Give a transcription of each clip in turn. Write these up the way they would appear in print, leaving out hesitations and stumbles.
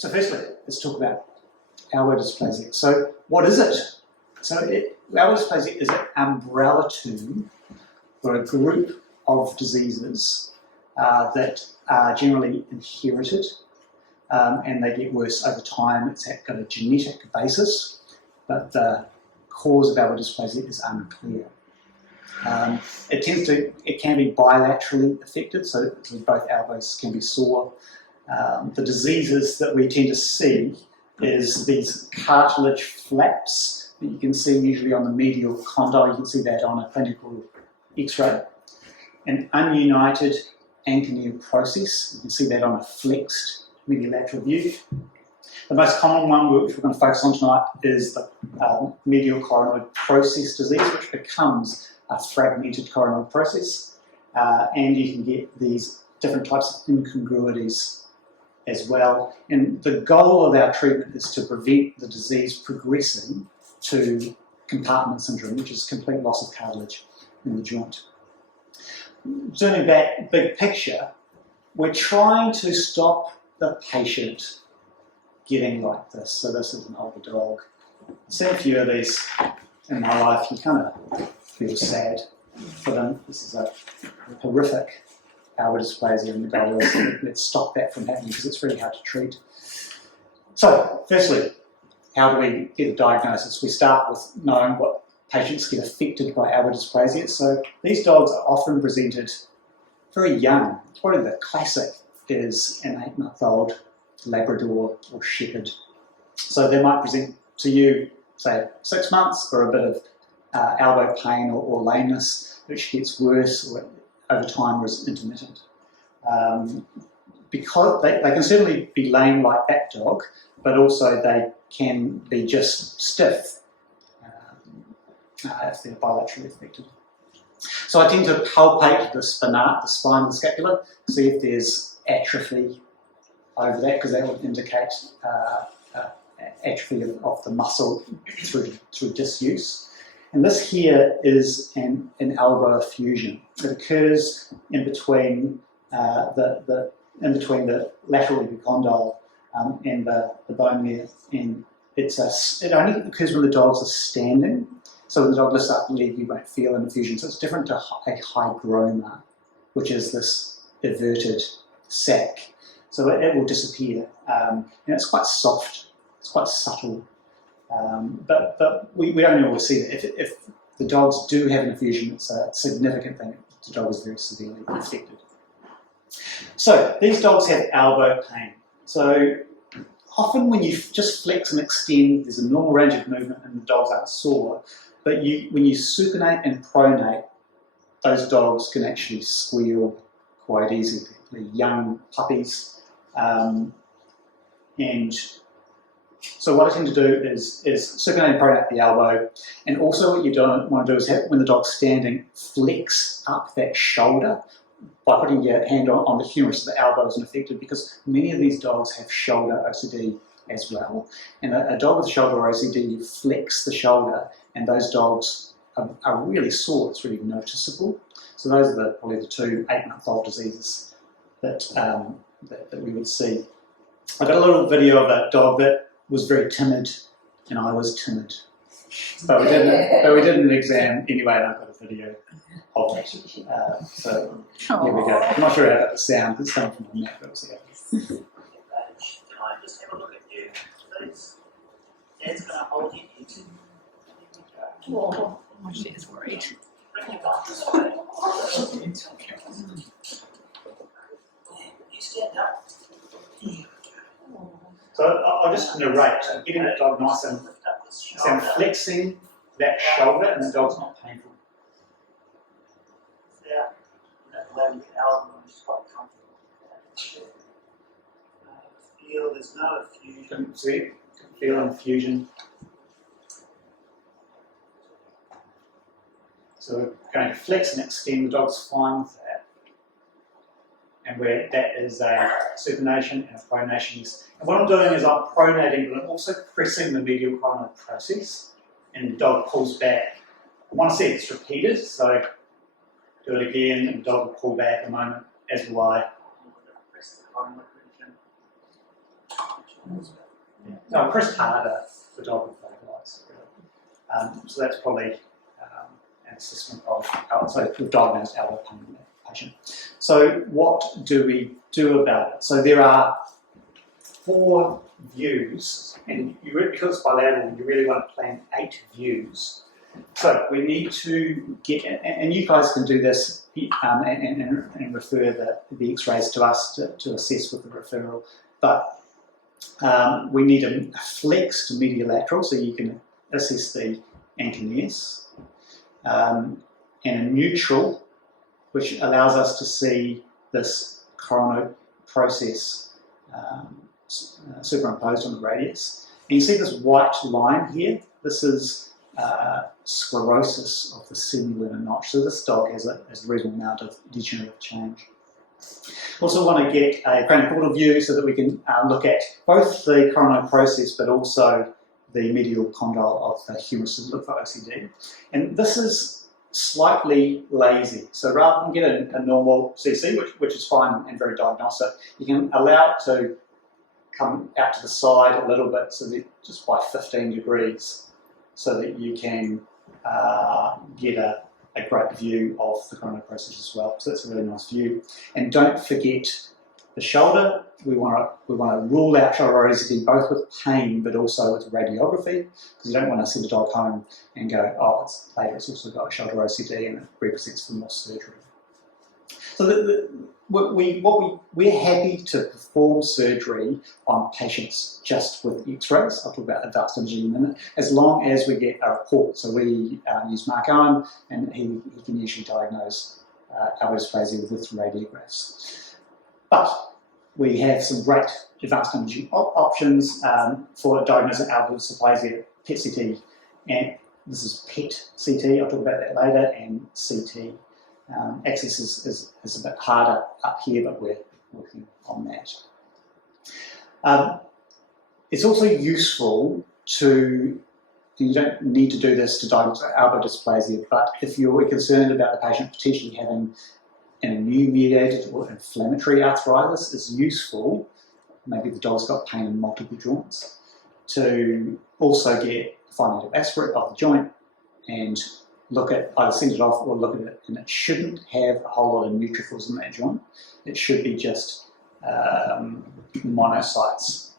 So firstly, let's talk about elbow dysplasia. So what is it? So elbow dysplasia is an umbrella term for a group of diseases that are generally inherited and they get worse over time. It's got a genetic basis, but the cause of elbow dysplasia is unclear. It can be bilaterally affected, so both elbows can be sore. The diseases that we tend to see is these cartilage flaps that you can see usually on the medial condyle. You can see that on a clinical X-ray. An ununited anchoneal process. You can see that on a flexed medial view. The most common one, which we're going to focus on tonight, is the medial coronoid process disease, which becomes a fragmented coronoid process. And you can get these different types of incongruities as well. And the goal of our treatment is to prevent the disease progressing to compartment syndrome, which is complete loss of cartilage in the joint. Zooming back, big picture, we're trying to stop the patient getting like this. So this is an older dog. I've seen a few of these in my life. You kind of feel sad for them. This is a horrific elbow dysplasia, and the goal is let's stop that from happening because it's really hard to treat. So, firstly, how do we get a diagnosis? We start with knowing what patients get affected by elbow dysplasia. So, these dogs are often presented very young. Probably the classic is an 8-month-old Labrador or Shepherd. So, they might present to you, say, 6 months for a bit of elbow pain or lameness, which gets worse or over time was intermittent. Because they can certainly be lame like that dog, but also they can be just stiff if they're bilaterally affected. So I tend to palpate the spine, the scapula, see if there's atrophy over that, because that would indicate atrophy of the muscle through disuse. And this here is an elbow effusion. It occurs in between the lateral epicondyle and the bone there, and it only occurs when the dogs are standing. So when the dog lifts up the leg, you won't feel an effusion. So it's different to a hygroma, which is this everted sac. So it will disappear, and it's quite soft. It's quite subtle. But we don't always see that. If the dogs do have an effusion, it's a significant thing. The dog is very severely affected. So these dogs have elbow pain. So often when you just flex and extend, there's a normal range of movement and the dogs aren't sore. But when you supinate and pronate, those dogs can actually squeal quite easily. They're young puppies. And so what I tend to do is supinate and pronate the elbow, and also what you don't want to do is when the dog's standing, flex up that shoulder by putting your hand on the humerus so the elbow isn't affected, because many of these dogs have shoulder OCD as well. And a dog with shoulder OCD, you flex the shoulder, and those dogs are really sore. It's really noticeable. So those are probably the two 8-month-old diseases that we would see. I got a little video of a dog that was very timid, and I was timid. But we did an exam anyway, and I got a video of it. So here we go. I'm not sure how that sounds. It's coming from the neck. Can I just have a look at you, please? Dad's going to hold you. Oh, she's worried. Bring your back this way. You stand up. So I'll just narrate. I'm getting that dog nice and so I'm flexing that shoulder, and the dog's not painful. Yeah, that elbow is quite comfortable. Feel there's no effusion. See, feel an effusion. So we're going to flex and extend. The dog's fine with that. And where that is a supination and a pronation. And what I'm doing is I'm pronating, but I'm also pressing the medial coronoid process, and the dog pulls back. I want to see it's repeated, so do it again, and the dog will pull back a moment, as will I. No, pressed harder the dog with localised. So that's probably an assessment of so we've diagnosed elbow pain in that patient. So what do we do about it? So there are 4 views, and because it's bilateral, you really want to plan 8 views. So we need to get, and you guys can do this and refer the X-rays to us to assess with the referral, but we need a flexed mediolateral, so you can assess the anconeus, and a neutral, which allows us to see this coronal process superimposed on the radius. And you see this white line here? This is sclerosis of the semilunar notch. So this dog has a reasonable amount of degenerative change. Also want to get a craniocaudal view so that we can look at both the coronal process but also the medial condyle of the humerus for OCD. And this is slightly lazy. So rather than get a normal CC, which is fine and very diagnostic, you can allow it to come out to the side a little bit, so that just by 15 degrees, so that you can get a great view of the coronal process as well. So that's a really nice view. And don't forget the shoulder. We want to rule out shoulder OCD both with pain but also with radiography, because you don't want to send a dog home and go, oh, it's also got shoulder OCD and it represents for more surgery. So we're happy to perform surgery on patients just with X-rays. I'll talk about advanced imaging in a minute, as long as we get a report. So we use Mark Owen, and he can usually diagnose elbow dysplasia with radiographs. But we have some great advanced imaging options for diagnosing elbow dysplasia, PET CT, and this is PET CT, I'll talk about that later, and CT. Access is a bit harder up here, but we're working on that. It's also useful to, you don't need to do this to diagnose elbow dysplasia, but if you're concerned about the patient potentially having an immune-mediated or inflammatory arthritis, it's useful, maybe the dog's got pain in multiple joints, to also get a finite aspirate of the joint and look at, either send it off or look at it, and it shouldn't have a whole lot of neutrophils in that joint. It should be just monocytes.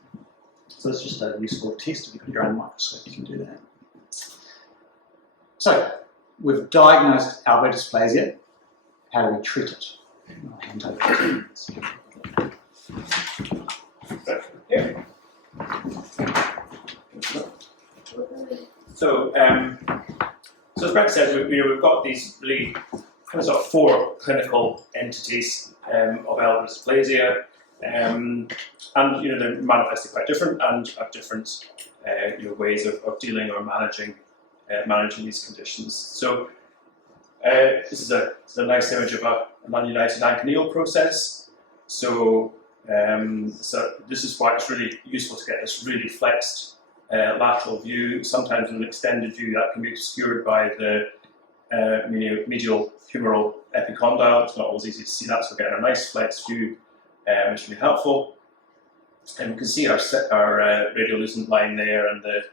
So it's just a useful test. If you've got your own microscope, you can do that. So we've diagnosed elbow dysplasia. How do we treat it? I'll hand over to you. So as Brent said, we've got these really kind of sort of 4 clinical entities of elbow dysplasia, and they're manifested quite different and have different ways of dealing or managing these conditions. So this is a nice image of an ununited anconeal process. So this is why it's really useful to get this really flexed lateral view. Sometimes in an extended view that can be obscured by the medial humeral epicondyle. It's not always easy to see that, so getting a nice flexed view is really helpful. And we can see our radiolucent line there and the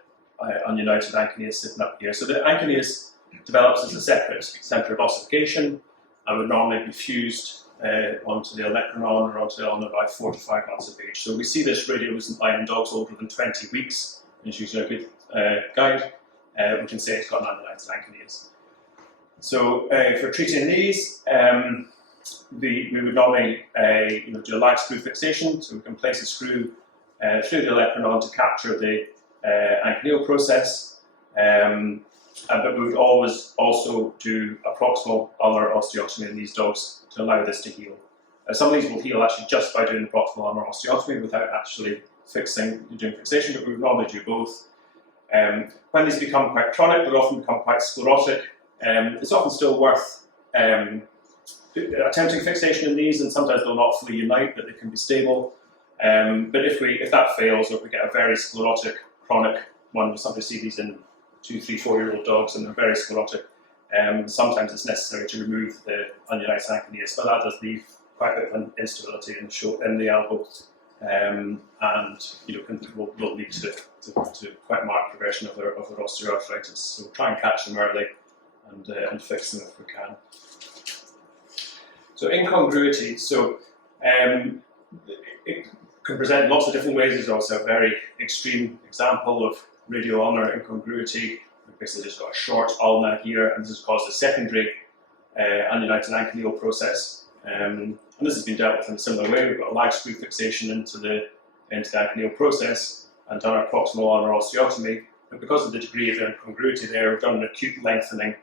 ununited anconeus sitting up here. So the anconeus develops as a separate centre of ossification and would normally be fused onto the olecranon or onto the ulna by 4 to 5 months of age. So we see this radiolucent line in dogs older than 20 weeks. It's usually a good guide. We can say it's got an ununited anconeus. So for treating these, we would normally do a live screw fixation. So we can place a screw through the olecranon to capture the anconeal process. But we would always also do a proximal ulnar osteotomy in these dogs to allow this to heal. Some of these will heal actually just by doing the proximal ulnar osteotomy without actually doing fixation, but we would normally do both. When these become quite chronic, they often become quite sclerotic. It's often still worth attempting fixation in these, and sometimes they'll not fully unite, but they can be stable. But if that fails, or if we get a very sclerotic chronic one, we sometimes see these in 2, 3, 4-year-old dogs, and they're very sclerotic. Sometimes it's necessary to remove the ununited anconeus, but that does leave quite a bit of an instability in the elbow. and will lead to quite marked progression of their osteoarthritis. So we'll try and catch them early and fix them if we can. So incongruity. So it can present in lots of different ways. There's also a very extreme example of radio-ulnar incongruity. We've basically just got a short ulna here, and this has caused a secondary ununited ankylosing process. And this has been dealt with in a similar way. We've got a lag screw fixation into the ankylosing process and done our proximal ulnar osteotomy. And because of the degree of incongruity there, we've done an acute lengthening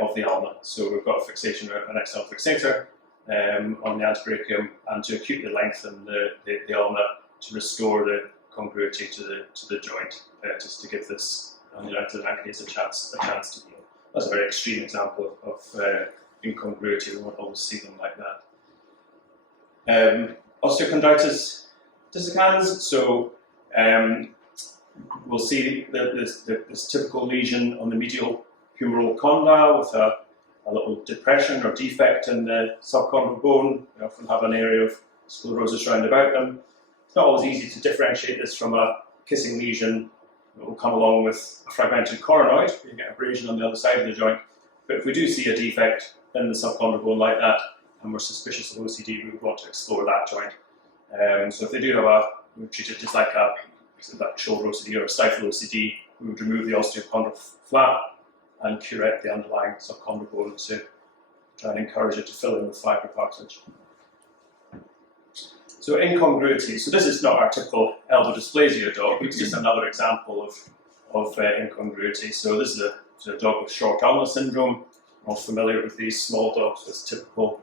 of the ulna. So we've got fixation of an external fixator on the antebrachium, and to acutely lengthen the ulna to restore the congruity to the joint, just to give this ununited ankylase a chance to heal. That's a very extreme example of incongruity. We won't always see them like that. Osteochondritis dissecans. So we'll see this typical lesion on the medial humeral condyle with a little depression or defect in the subchondral bone. They often have an area of sclerosis round about them. It's not always easy to differentiate this from a kissing lesion that will come along with a fragmented coronoid. You get abrasion on the other side of the joint. But if we do see a defect in the subchondral bone like that, and we're suspicious of OCD, we would want to explore that joint. So if they do have we would treat it just like shoulder OCD or a stifle OCD, we would remove the osteochondral flap and curette the underlying subchondral bone to try and encourage it to fill in with fibre cartilage. So incongruity. So this is not our typical elbow dysplasia dog, it's just another example of incongruity. So this is a dog with short ulnar syndrome. We're all familiar with these small dogs with typical,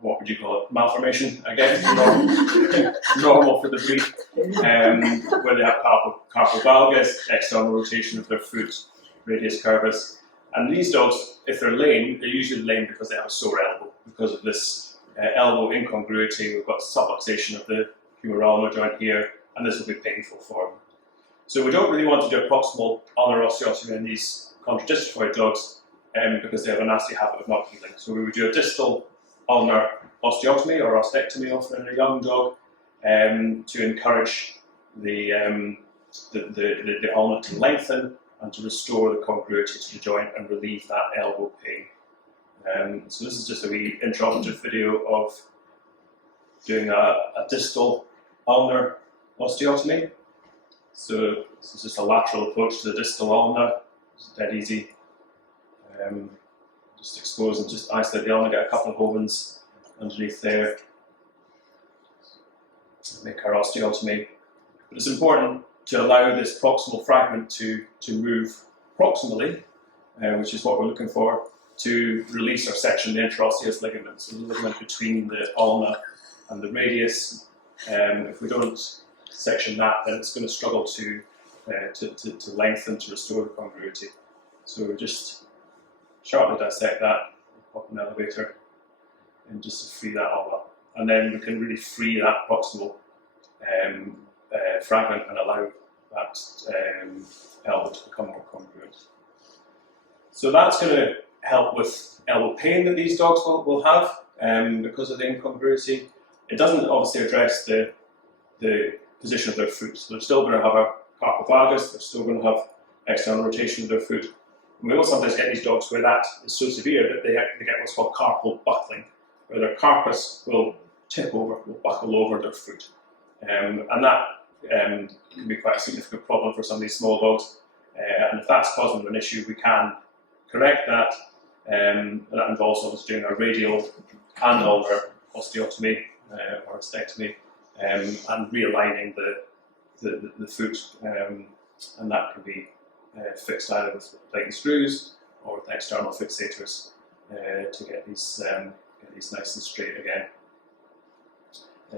what would you call it? Malformation, I guess. Normal for the breed, where they have carpal valgus, external rotation of their foot, radius curvus. And these dogs, if they're lame, they're usually lame because they have a sore elbow. Because of this elbow incongruity, we've got subluxation of the humeral ulnar joint here, and this will be painful for them. So we don't really want to do a proximal ulnar osteotomy in these contradistal dogs because they have a nasty habit of not healing. So we would do a distal ulnar osteotomy or ostectomy often in a young dog to encourage the ulna to lengthen and to restore the congruity to the joint and relieve that elbow pain. So this is just a wee intraoperative video of doing a distal ulnar osteotomy. So this is just a lateral approach to the distal ulnar. It's dead easy. Just expose and just isolate the ulna, get a couple of Hovens underneath there. Make our osteotomy. But it's important to allow this proximal fragment to move proximally, which is what we're looking for, to release or section the interosseous ligament. So the ligament between the ulna and the radius. If we don't section that, then it's going to struggle to lengthen, to restore the congruity. So we just sharply dissect that, pop an elevator, and just to free that all up. And then we can really free that proximal fragment and allow that elbow to become more congruent. So that's going to help with elbow pain that these dogs will have because of the incongruity. It doesn't obviously address the position of their foot. So they're still going to have a carpal valgus, they're still going to have external rotation of their foot. And we will sometimes get these dogs where that is so severe that they get what's called carpal buckling, where their carpus will tip over, will buckle over their foot. And that can be quite a significant problem for some of these small dogs. And if that's causing them an issue, we can correct that. And that involves obviously doing a radial and ulnar osteotomy or ostectomy and realigning the foot. And that can be fixed either with plate and screws or with external fixators to get these nice and straight again.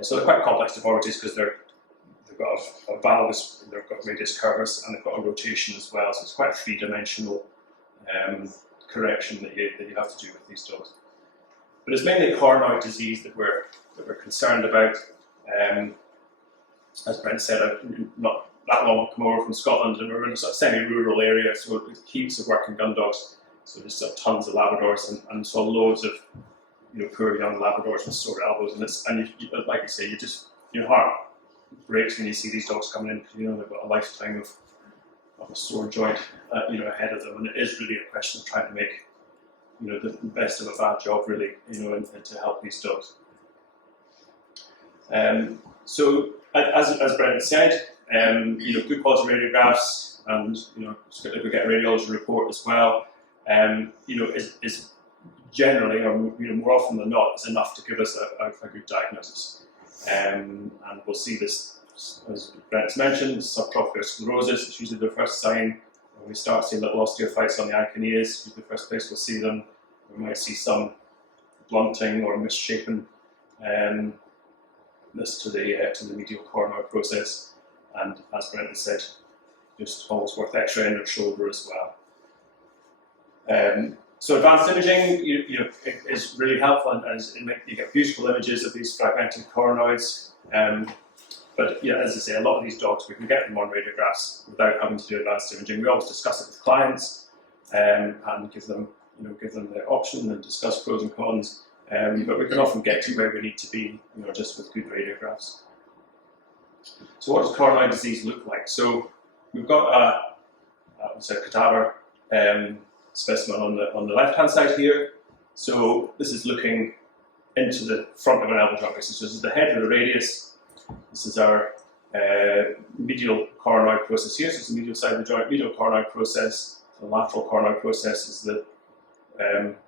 So they're quite complex deformities because they've got a valgus, they've got radius curvus, and they've got a rotation as well. So it's quite a three-dimensional correction that you have to do with these dogs. But it's mainly coronoid disease that we're concerned about. As Brent said, I've not that long come over from Scotland, and we're in a sort of semi-rural area, so with heaps of working gun dogs. So there's tons of Labradors and so loads of poor young Labradors with sore elbows, and like I say, your heart breaks when you see these dogs coming in, because they've got a lifetime of a sore joint ahead of them, and it is really a question of trying to make the best of a bad job, really, and to help these dogs. So as Brent said, good quality radiographs, and if we get a radiology report as well, is generally, or more often than not, is enough to give us a good diagnosis. And we'll see this, as Brent's mentioned, subtropical sclerosis is usually the first sign. When we start seeing little osteophytes on the Icanias, is the first place we'll see them. We might see some blunting or misshapen this to the medial coronoid process, and as Brent has said, just almost worth X-ray in the shoulder as well. So advanced imaging is really helpful, and you get beautiful images of these fragmented coronoids. But as I say, a lot of these dogs we can get them on radiographs without having to do advanced imaging. We always discuss it with clients and give them the option and discuss pros and cons. But we can often get to where we need to be, just with good radiographs. So what does coronoid disease look like? So we've got a cadaver specimen on the left-hand side here. So this is looking into the front of an elbow joint. So this is the head of the radius. This is our medial coronoid process here. So it's the medial side of the joint. Medial coronoid process. The lateral coronoid process is the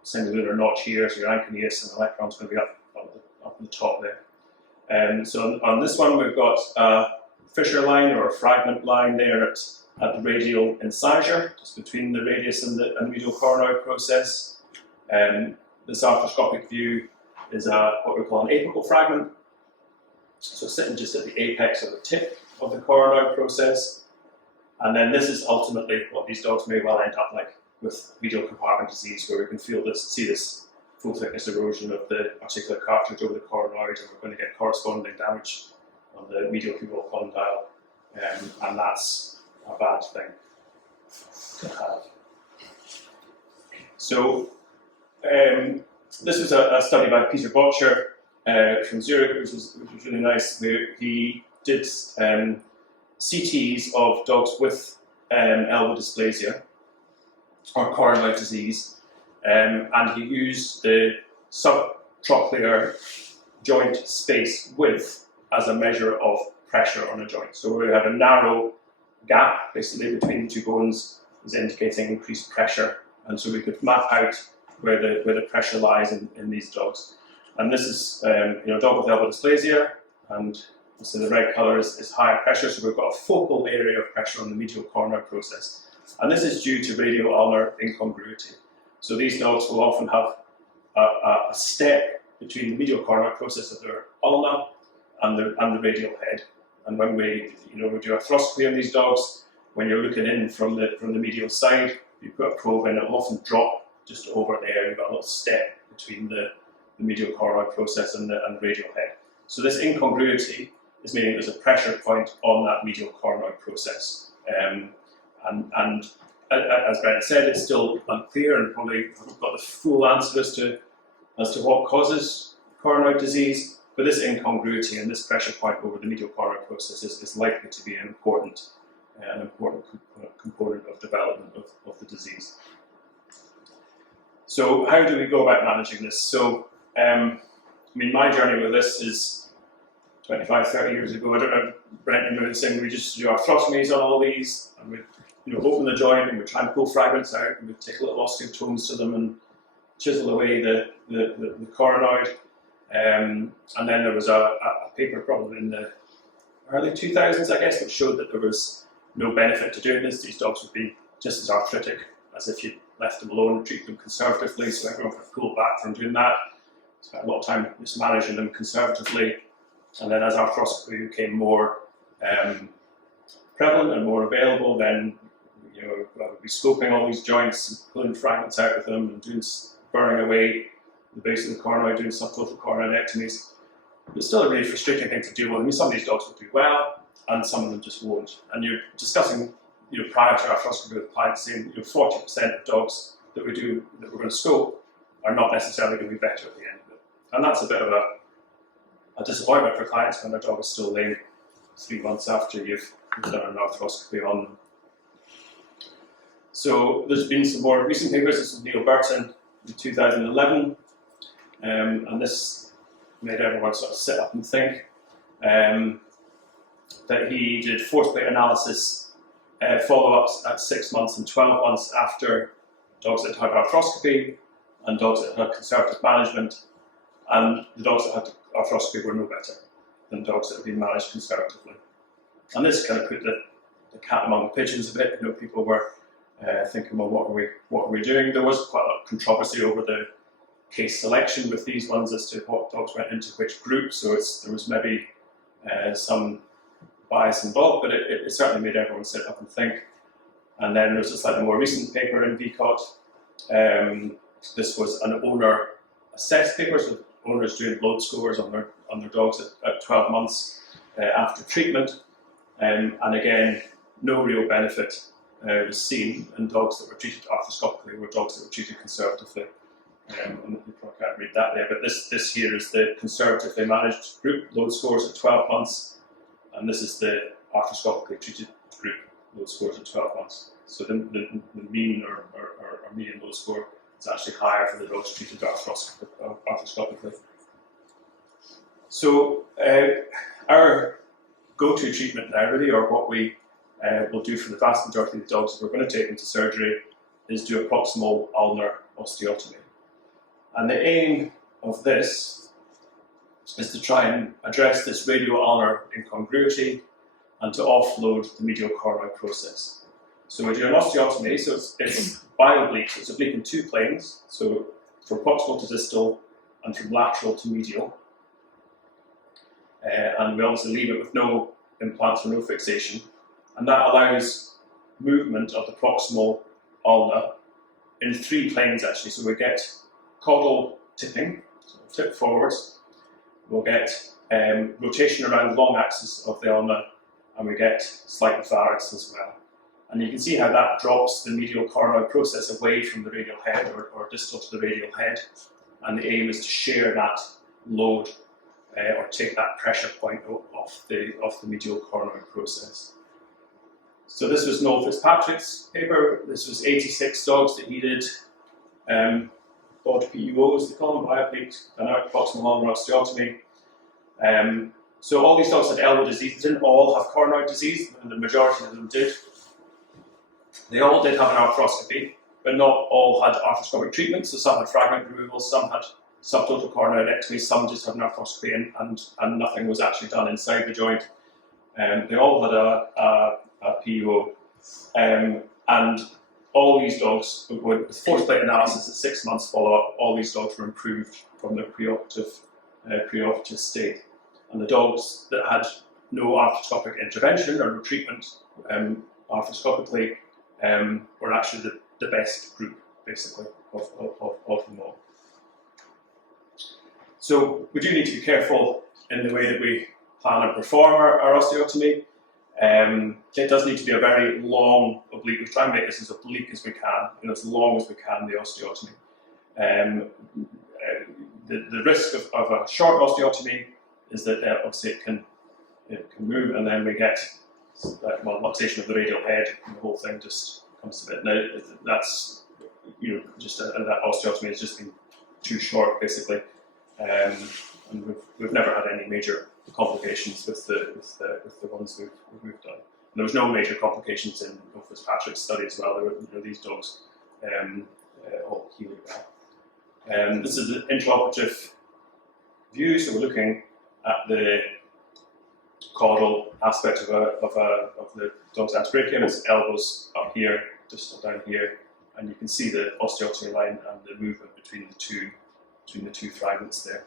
semilunar notch here. So your Icanias and the electron's going to be up the top there. So on this one we've got a fissure line or a fragment line there at the radial incisor, just between the radius and the medial coronoid process. This arthroscopic view is what we call an apical fragment, so sitting just at the apex or the tip of the coronoid process. And then this is ultimately what these dogs may well end up like with medial compartment disease, where we can see this full thickness erosion of the articular cartilage over the coronoid, and we're going to get corresponding damage on the medial cubital condyle, and that's a bad thing to have. So this was a study by Peter Botcher from Zurich, which was really nice, where he did CTs of dogs with elbow dysplasia or coronoid disease, and he used the subtrochlear joint space width as a measure of pressure on a joint. So we have a narrow gap basically between the two bones is indicating increased pressure, and so we could map out where the pressure lies in these dogs. And this is a dog with elbow dysplasia, and so the red colour is higher pressure, so we've got a focal area of pressure on the medial coronoid process. And this is due to radio-ulnar incongruity. So these dogs will often have a step between the medial coronoid process of their ulna and the radial head. And when we do arthroscopy on these dogs, when you're looking in from the medial side, you put a probe in, it'll often drop just over there. You've got a little step between the medial coronoid process and the radial head. So this incongruity is meaning there's a pressure point on that medial coronoid process. And as Brent said, it's still unclear, and probably haven't got the full answer as to what causes coronoid disease. But this incongruity and this pressure point over the medial coronoid process is likely to be an important component of development of the disease. So how do we go about managing this? So, my journey with this is 25, 30 years ago. I don't know, Brent, you were saying we just do arthrotomies on all these, and we open the joint and we try and pull fragments out, and we take little osteotomes to them and chisel away the coronoid. And then there was a paper probably in the early 2000s, I guess, which showed that there was no benefit to doing this. These dogs would be just as arthritic as if you left them alone and treat them conservatively, so everyone could pull back from doing that. Spent a lot of time mismanaging them conservatively. And then as arthroscopy became more prevalent and more available, then I would be scoping all these joints and pulling fragments out of them and burning away the base of the coronoid, doing subtotal coronoidectomies. It's still a really frustrating thing to deal with. Some of these dogs will do well, and some of them just won't. And you're discussing, prior to arthroscopy with clients, saying 40% of dogs that we're going to scope are not necessarily going to be better at the end of it. And that's a bit of a disappointment for clients when their dog is still lame 3 months after you've done an arthroscopy on them. So there's been some more recent papers. This is Neil Burton in 2011, and this made everyone sort of sit up and think. That he did force plate analysis follow-ups at 6 months and 12 months after dogs that had arthroscopy and dogs that had conservative management, and the dogs that had arthroscopy were no better than dogs that had been managed conservatively. And this kind of put the cat among the pigeons a bit. You know, people were thinking, well, what are we doing? There was quite a lot of controversy over the case selection with these ones as to what dogs went into which group, so there was maybe some bias involved, but it certainly made everyone sit up and think. And then there's a slightly more recent paper in VCOT. This was an owner assessed paper, so owners doing load scores on their dogs at 12 months after treatment. And again, no real benefit was seen in dogs that were treated arthroscopically or dogs that were treated conservatively. And you probably can't read that there, but this here is the conservatively managed group, load scores at 12 months. And this is the arthroscopically treated group, load scores at 12 months. So the mean or median load score is actually higher for the dogs treated arthroscopically. So our go-to treatment now, really, or what we will do for the vast majority of the dogs if we're going to take them to surgery, is do a proximal ulnar osteotomy. And the aim of this is to try and address this radio-ulnar incongruity and to offload the medial coronoid process. So we do an osteotomy, so it's bi-oblique, so it's oblique in two planes, so from proximal to distal and from lateral to medial. And we obviously leave it with no implants or no fixation, and that allows movement of the proximal ulna in 3 planes actually. So we get caudal tipping, so we'll tip forwards. We'll get rotation around the long axis of the ulna, and we get slight varus as well. And you can see how that drops the medial coronoid process away from the radial head or distal to the radial head. And the aim is to share that load or take that pressure point off the medial coronoid process. So this was Noel Fitzpatrick's paper. This was 86 dogs that he did. BOD PUOs, they call them, bi-oblique proximal ulnar osteotomy. So all these dogs had elbow disease. They didn't all have coronoid disease, and the majority of them did. They all did have an arthroscopy, but not all had arthroscopic treatment. So some had fragment removal, some had subtotal coronoidectomy, some just had an arthroscopy, and nothing was actually done inside the joint. They all had a PUO. And all these dogs, with force plate analysis at 6 months follow-up, all these dogs were improved from their preoperative state. And the dogs that had no arthroscopic intervention or no treatment arthroscopically were actually the best group, basically, of them all. So we do need to be careful in the way that we plan and perform our osteotomy. It does need to be a very long oblique. We try and make this as oblique as we can, as long as we can, the osteotomy. The risk of a short osteotomy is that obviously it can move, and then we get luxation of the radial head, and the whole thing just comes to it. Now that's just that osteotomy has just been too short, basically, and we've never had any major complications with the ones we've done. And there was no major complications in Fitzpatrick's study as well. There were these dogs all healing well. This is the intraoperative view, so we're looking at the caudal aspect of the dog's antebrachium. Its elbows up here, distal down here, and you can see the osteotomy line and the movement between the two fragments there.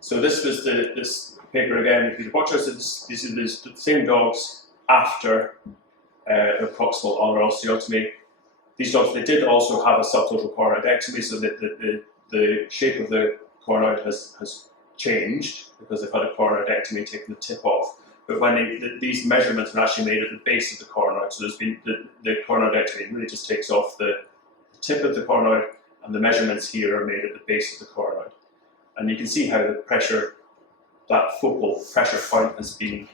So this was this paper again in Peter Butcher's. These are the same dogs after the proximal ulnar osteotomy. These dogs, they did also have a subtotal coronoidectomy, so that the shape of the coronoid has changed because they've had a coronoidectomy, taking the tip off. But when these measurements are actually made at the base of the coronoid, so there's been the coronoidectomy really just takes off the tip of the coronoid, and the measurements here are made at the base of the coronoid. and you can see how the pressure, that focal pressure point has been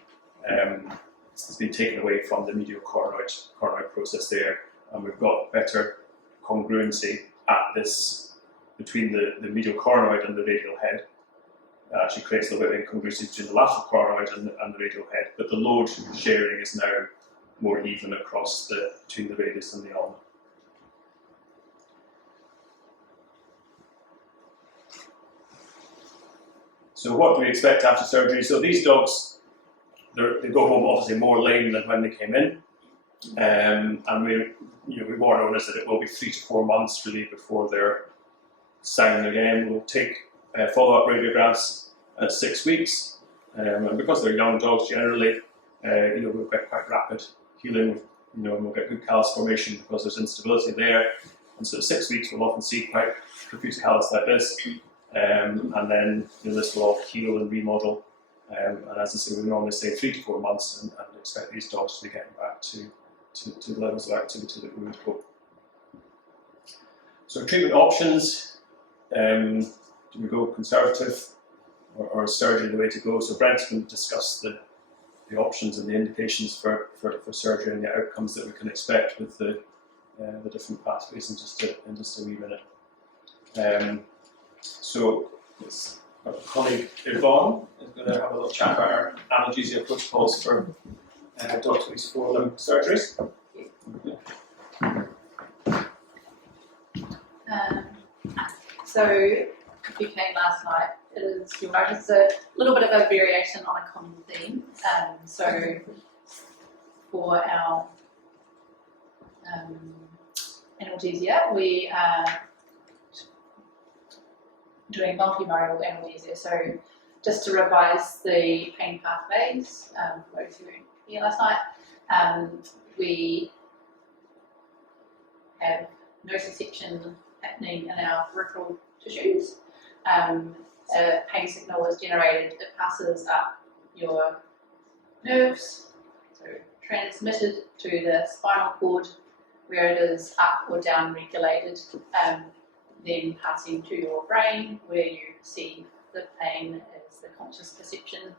taken away from the medial coronoid process there, and we've got better congruency at this between the medial coronoid and the radial head. That actually creates a little bit of incongruency between the lateral coronoid and the radial head, but the load sharing is now more even across between the radius and the ulna. So what do we expect after surgery? So these dogs, they go home obviously more lame than when they came in, and we warn owners that it will be 3 to 4 months really before they're sound again. We'll take follow-up radiographs at 6 weeks, and because they're young dogs generally, we'll get quite rapid healing, and we'll get good callus formation because there's instability there, and so at 6 weeks we'll often see quite profuse callus like this. And then this will all heal and remodel. And as I say, we normally say 3 to 4 months, and expect these dogs to be getting back to the levels of activity that we would hope. So treatment options, do we go conservative or is surgery the way to go? So Brent's going to discuss the options and the indications for surgery and the outcomes that we can expect with the different pathways in just a wee minute. So our colleague Yvonne is going to have a little chat about our analgesia protocols for dogs with these forelimb surgeries. So if you came last night, you'll notice a little bit of a variation on a common theme. So for our analgesia, we are doing multimodal analgesia. So just to revise the pain pathways, for those who were here last night, we have nociception happening in our peripheral tissues. A pain signal is generated, it passes up your nerves, so transmitted to the spinal cord where it is up or down regulated, then passing to your brain where you perceive the pain as the conscious perception.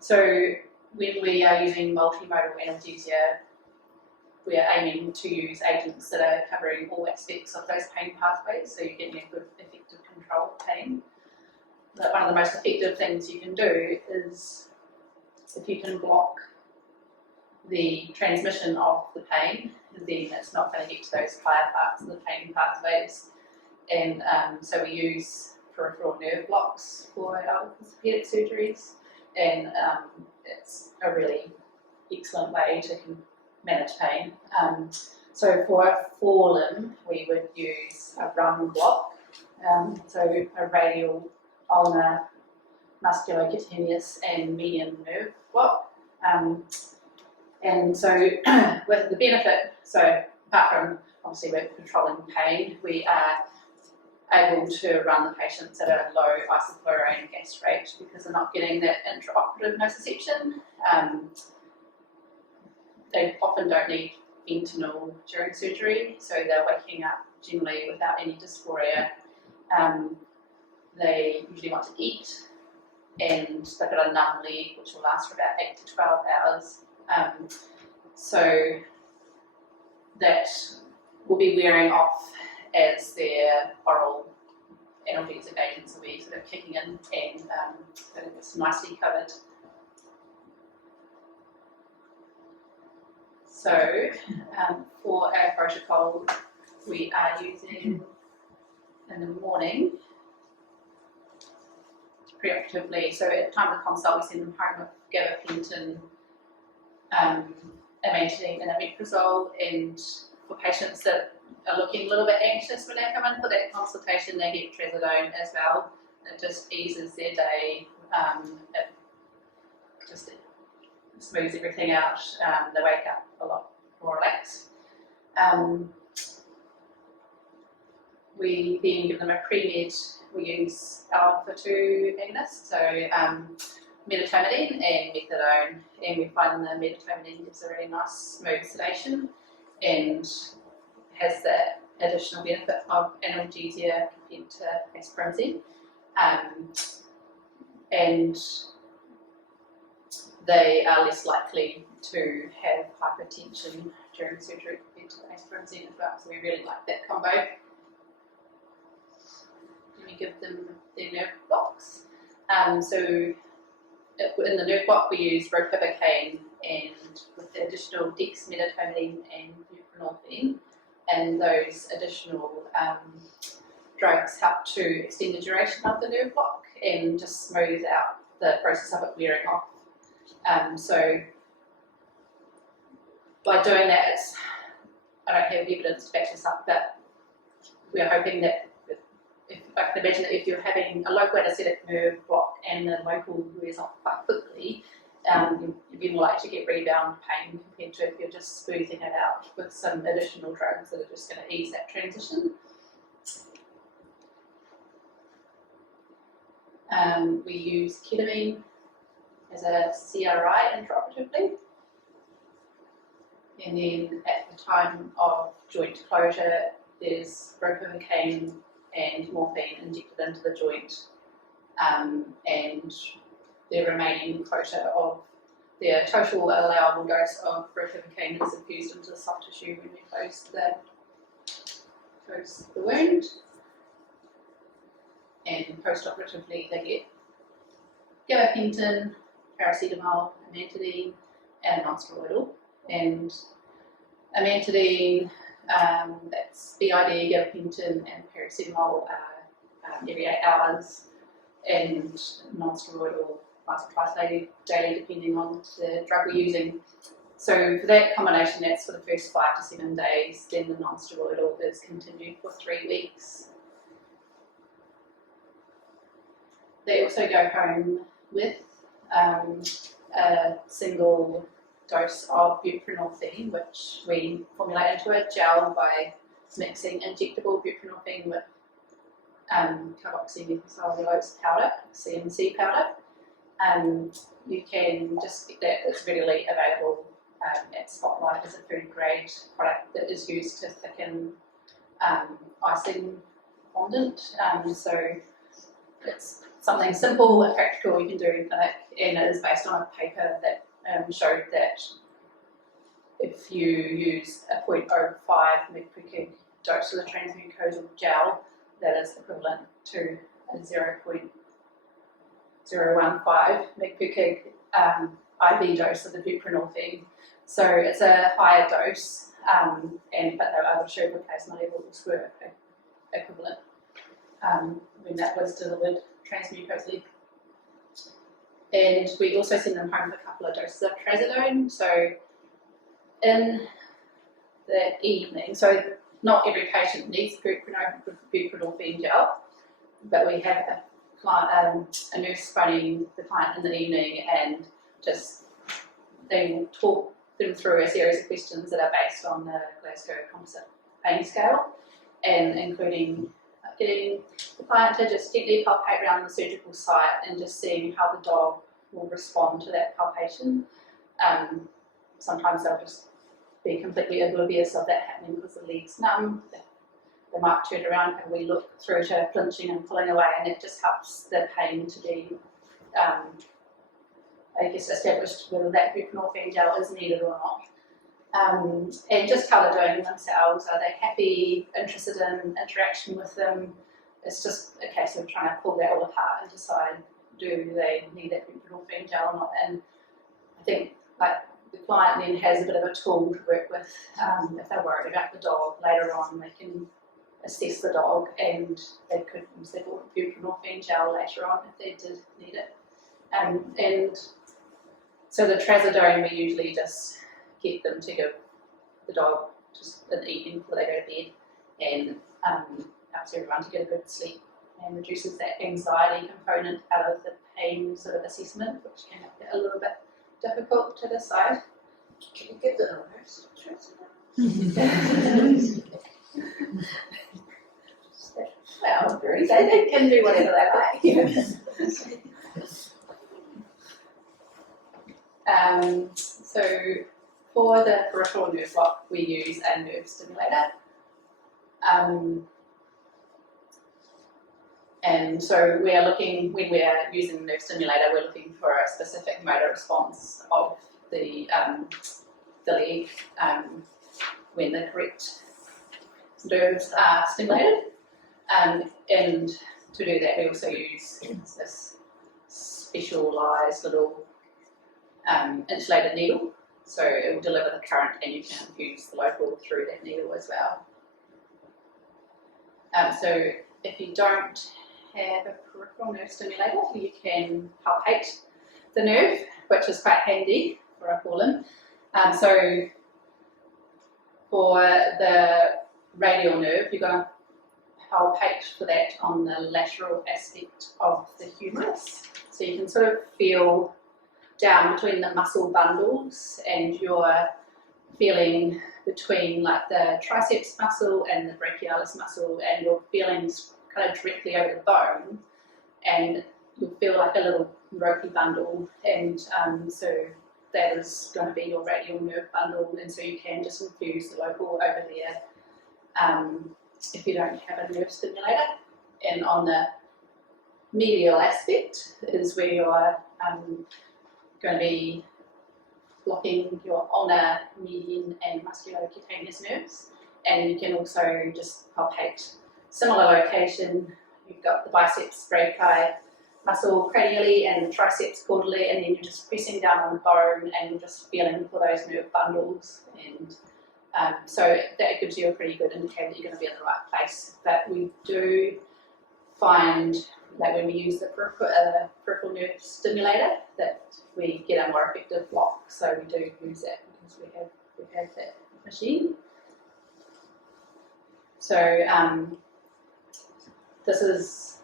So when we are using multimodal analgesia, we are aiming to use agents that are covering all aspects of those pain pathways, so you're getting a good effective control of pain. But one of the most effective things you can do is if you can block the transmission of the pain, then it's not going to get to those higher parts of the pain pathways. And so we use peripheral nerve blocks for our orthopaedic surgeries, and it's a really excellent way to manage pain. So for a forelimb, we would use a run block, so a radial, ulnar, musculocutaneous and median nerve block. And so with the benefit, so apart from obviously we're controlling pain, we are able to run the patients at a low isoflurane gas rate because they're not getting that intraoperative nociception. They often don't need fentanyl during surgery, so they're waking up generally without any dysphoria. They usually want to eat, and they've got a numb leg which will last for about 8 to 12 hours. So that will be wearing off as their oral analgesic agents will be sort of kicking in, and it's nicely covered. So for our protocol, we are using in the morning preoperatively. So at the time of the consult, we send them home with gabapentin, amantadine and omeprazole, and for patients that are looking a little bit anxious when they come in for that consultation, they get trazodone as well. It just eases their day, it just smooths everything out, they wake up a lot more relaxed. We then give them a pre-med, we use alpha-2 agonists, so melatonin and methadone, and we find the melatonin gives a really nice smooth sedation and has the additional benefit of analgesia compared to aspirin. and they are less likely to have hypertension during surgery compared to the aspirin as well. So we really like that combo. Then we give them their nerve blocks. So in the nerve block we use ropivacaine and with the additional dexmedetomidine and buprenorphine, and those additional drugs help to extend the duration of the nerve block and just smooth out the process of it wearing off. So by doing that, I don't have evidence to back this up, but we're hoping that if I can imagine that if you're having a local anesthetic nerve block and the local wears off quite quickly, you'd be more likely to get rebound pain compared to if you're just smoothing it out with some additional drugs that are just going to ease that transition. We use ketamine as a CRI intraoperatively, and then at the time of joint closure there's ropivacaine and morphine injected into the joint, and the remaining quota of the total allowable dose of ropivacaine is infused into the soft tissue when we close the wound. And post-operatively they get gabapentin, paracetamol, amantadine, and non-steroidal. And amantadine, that's BID, gabapentin, and paracetamol every 8 hours, and non-steroidal once or twice daily, depending on the drug we're using. So for that combination, that's for the first 5 to 7 days. Then the non-steroidal is continued for 3 weeks. They also go home with a single dose of buprenorphine, which we formulate into a gel by mixing injectable buprenorphine with carboxymethylcellulose powder, CMC powder. You can just get that, it's readily available at Spotlight as a food grade product that is used to thicken icing fondant. So it's something simple and practical you can do in clinic, and it is based on a paper that showed that if you use a 0.05 mg/kg dose of the transmucosal gel, that is equivalent to a 0.015 mg/kg IV dose of the buprenorphine. So it's a higher dose, but the other sugar plasma levels were equivalent when that was delivered transmucosally. And we also send them home with a couple of doses of trazodone. So in the evening, so not every patient needs buprenorphine gel, but we have a client, a nurse phoning the client in the evening, and just they will talk them through a series of questions that are based on the Glasgow Composite Pain Scale, and including getting the client to just gently palpate around the surgical site and just seeing how the dog will respond to that palpation. Sometimes they'll just be completely oblivious of that happening because the leg's numb. They might turn around and we look through to flinching and pulling away, and it just helps the pain to be, established whether that buprenorphine gel is needed or not. And just how they're doing themselves. Are they happy, interested in interaction with them? It's just a case of trying to pull that all apart and decide, do they need that buprenorphine gel or not? And I think the client then has a bit of a tool to work with. If they're worried about the dog later on, they can assess the dog, and they could use their buprenorphine gel later on if they did need it. And so the trazodone, we usually just get them to give the dog just in the evening before they go to bed, and helps everyone to get a good sleep and reduces that anxiety component out of the pain sort of assessment, which can make it a little bit difficult to decide. Can you give the owners trazodone? Well, they can do whatever they like. So for the peripheral nerve block, we use a nerve stimulator. And so we are looking, when we are using the nerve stimulator, we're looking for a specific motor response of the leg when the correct nerves are stimulated. And to do that, we also use this specialised little insulated needle. So it will deliver the current and you can infuse the local through that needle as well. So if you don't have a peripheral nerve stimulator, you can palpate the nerve, which is quite handy for a fallen. So for the radial nerve, you're going to palpate for that on the lateral aspect of the humerus. So you can sort of feel down between the muscle bundles, and you're feeling between like the triceps muscle and the brachialis muscle, and you're feeling kind of directly over the bone, and you'll feel like a little ropey bundle, and so that is going to be your radial nerve bundle, and so you can just infuse the local over there if you don't have a nerve stimulator. And on the medial aspect is where you're going to be blocking your ulnar, median and musculocutaneous nerves, and you can also just palpate similar location. You've got the biceps brachii muscle cranially and the triceps caudally, and then you're just pressing down on the bone and you're just feeling for those nerve bundles, and so that gives you a pretty good indicator that you're going to be in the right place. But we do find that when we use the peripheral nerve stimulator that we get a more effective block, so we do use that because we have that machine. So this is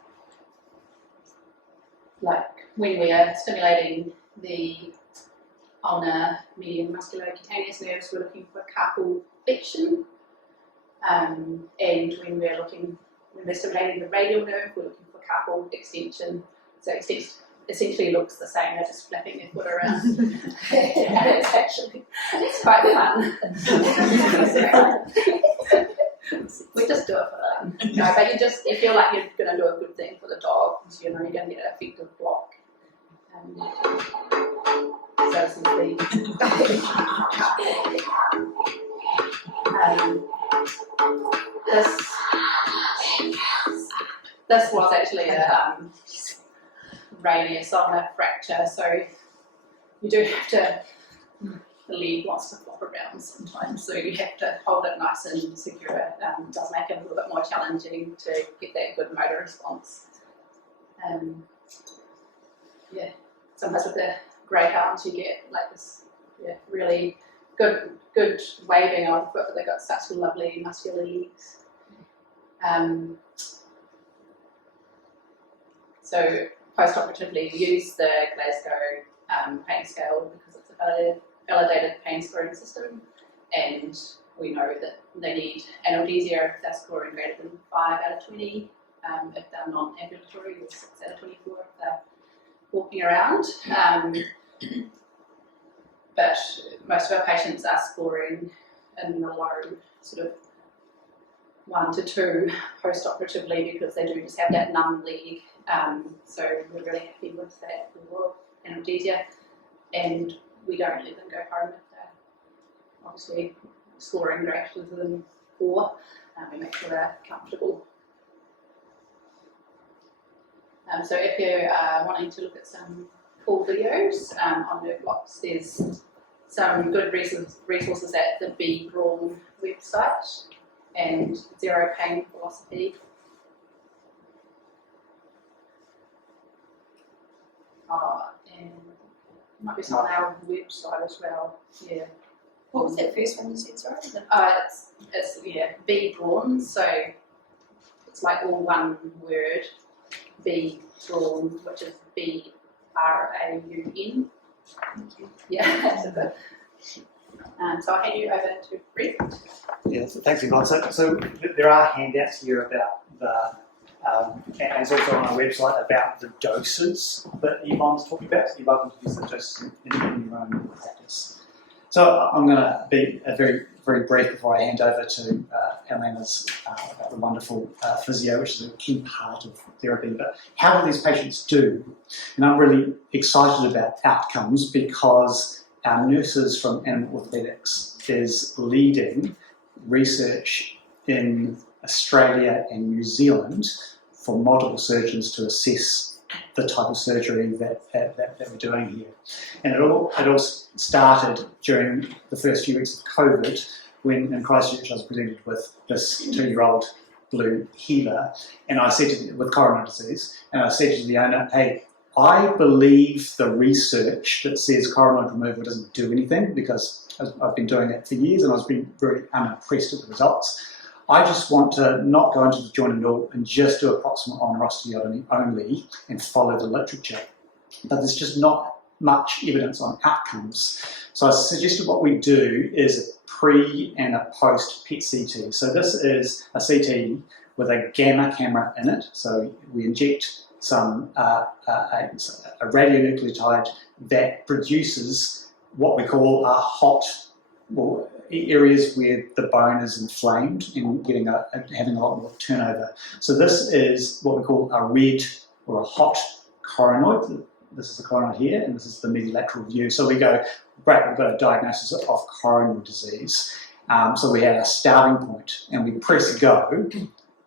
like when we are stimulating the ulnar, median, musculocutaneous nerves, we're looking for carpal flexion, and when we're stimulating the radial nerve, we're looking for carpal extension. So essentially looks the same, they're just flapping their foot around. And it's quite fun. We just do it for fun. No, but you feel like you're going to do a good thing for the dog, because you know you're going to get an effective block. So this is this was actually a radius ulnar fracture, so you do have to, the leg wants to flop around sometimes, so you have to hold it nice and secure. It does make it a little bit more challenging to get that good motor response. Yeah, sometimes with the greyhounds you get like this really good waving on foot, but they've got such lovely muscular legs. So post-operatively we use the Glasgow pain scale because it's a validated pain scoring system, and we know that they need analgesia if they're scoring greater than 5 out of 20, if they're non-ambulatory, or 6 out of 24 if they're walking around. But most of our patients are scoring in the low sort of 1 to 2 post-operatively because they do just have that numb leg. So we're really happy with that level of analgesia, and we don't let them go home if they're obviously scoring greater than 4. We make sure they're comfortable. So if you are wanting to look at some cool videos on nerve blocks, there's some good resources at the Be Brawn website and Zero Pain Philosophy. And it might be some on our website as well. Yeah. What was that first one you said, sorry? It's Be Brawn, so it's like all one word. Be Brawn, which is BRAUN. Thank you. Yeah, that's a good. So I'll hand you over to Brent. Yeah, so thanks, Yvonne. So there are handouts here about the, and it's also on our website about the doses that Yvonne's talking about. So you're welcome to use the doses in your own practice. So I'm going to be very very brief before I hand over to Elena's about the wonderful physio, which is a key part of therapy. But how do these patients do? And I'm really excited about outcomes because our nurses from Animal Orthopaedics is leading research in Australia and New Zealand for multiple surgeons to assess the type of surgery that we're doing here. And it all started during the first few weeks of COVID, when in Christchurch I was presented with this 2-year-old blue heeler, and I said with coronary disease, and I said to the owner, hey, I believe the research that says coronoid removal doesn't do anything, because I've been doing it for years and I was being very unimpressed with the results. I just want to not go into the joint and all and just do approximate ulnar osteotomy only and follow the literature. But there's just not much evidence on outcomes. So I suggested what we do is a pre and a post PET CT. So this is a CT with a gamma camera in it. So we inject some a radionucleotide that produces what we call a hot, well, areas where the bone is inflamed and having a lot more turnover. So this is what we call a red or a hot coronoid. This is the coronoid here, and this is the medilateral view. So we go, great, we've got a diagnosis of coronary disease. So we have a starting point, and we press go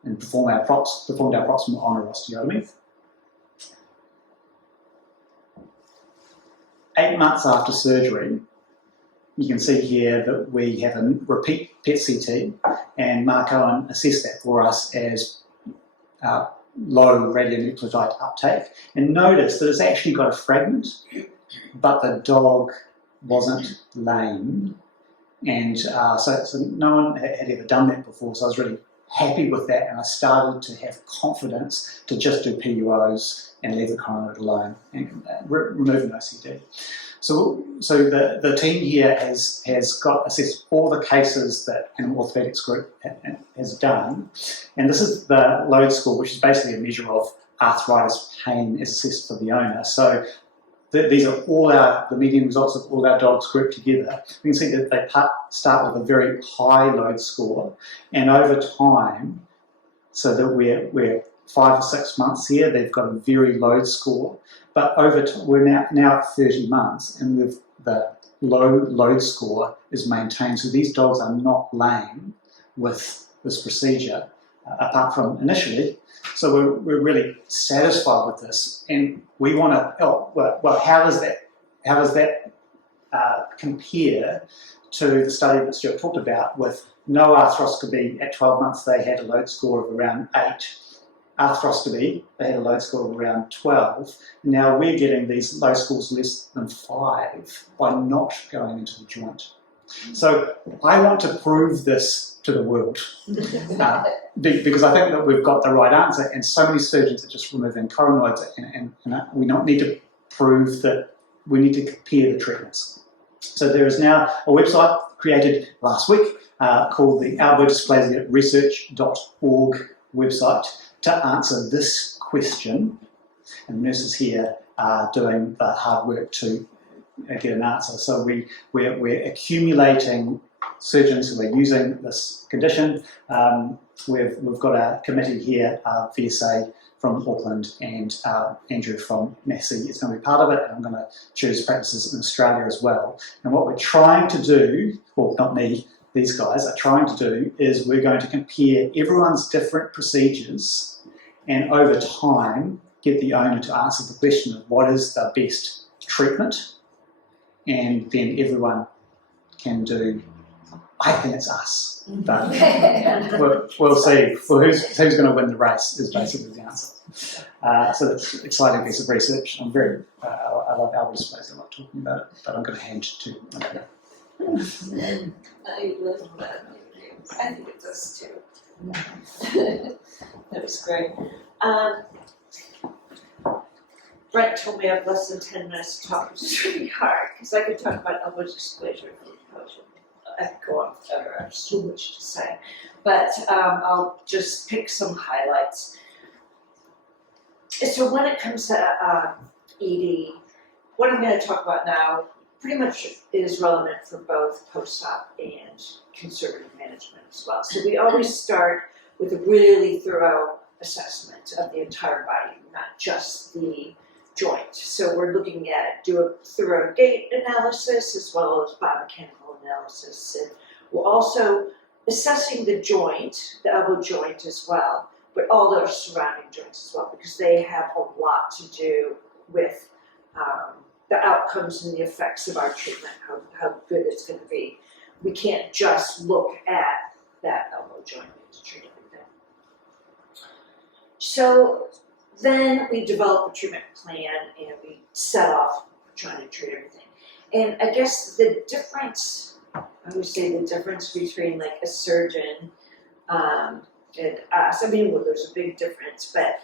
and performed our proximal ulnar osteotomy. 8 months after surgery, you can see here that we have a repeat PET CT, and Mark Owen assessed that for us as low radionucleotide uptake. And notice that it's actually got a fragment, but the dog wasn't lame. And so no one had ever done that before, so I was really happy with that, and I started to have confidence to just do PUOs and leave the coronoid alone and remove an OCD. So the team here has assessed all the cases that Animal Orthopaedics Group has done, and this is the load score, which is basically a measure of arthritis pain as assessed for the owner. So these are all the median results of all our dogs grouped together. You can see that they start with a very high load score, and over time, so that we're 5 or 6 months here, they've got a very low score. But over time, we're now at 30 months, and the low load score is maintained. So these dogs are not lame with this procedure, apart from initially. So we're really satisfied with this, and we want to. Well, how does that compare to the study that Stuart talked about with no arthroscopy at 12 months? They had a load score of around 8. Arthroscopy, they had a load score of around 12. Now we're getting these low scores less than 5 by not going into the joint. So I want to prove this to the world because I think that we've got the right answer, and so many surgeons are just removing coronoids, and we don't need to prove that. We need to compare the treatments. So there is now a website created last week called the Dysplasia Research.org website to answer this question, and nurses here are doing the hard work to get an answer. So we're accumulating surgeons who are using this condition. We've got a committee here, VSA from Auckland and Andrew from Massey is going to be part of it, and I'm going to choose practices in Australia as well. And what we're trying to do, well, not me, these guys are trying to do, is we're going to compare everyone's different procedures and over time get the owner to answer the question of what is the best treatment, and then everyone can do, I think it's us, but we'll see. Well, who's going to win the race is basically the answer. So it's an exciting piece of research. I love our dysplasia. I like talking about it, but I'm going to hand to Elena. I love that. I think it does too. That was great. Brent told me I have less than 10 minutes to talk, which is really hard because I could talk about elbow dysplasia. I could go on forever. I have so much to say, but I'll just pick some highlights. So when it comes to ED, what I'm going to talk about now pretty much is relevant for both post-op and conservative management as well. So we always start with a really thorough assessment of the entire body, not just the joint. So we're looking at do a thorough gait analysis as well as biomechanical analysis. And we're also assessing the joint, the elbow joint as well, but all those surrounding joints as well, because they have a lot to do with the outcomes and the effects of our treatment, how good it's going to be. We can't just look at that elbow joint to treat everything. So then we develop a treatment plan and we set off trying to treat everything. And I guess the difference, I would say the difference between like a surgeon and us, I mean, well, there's a big difference, but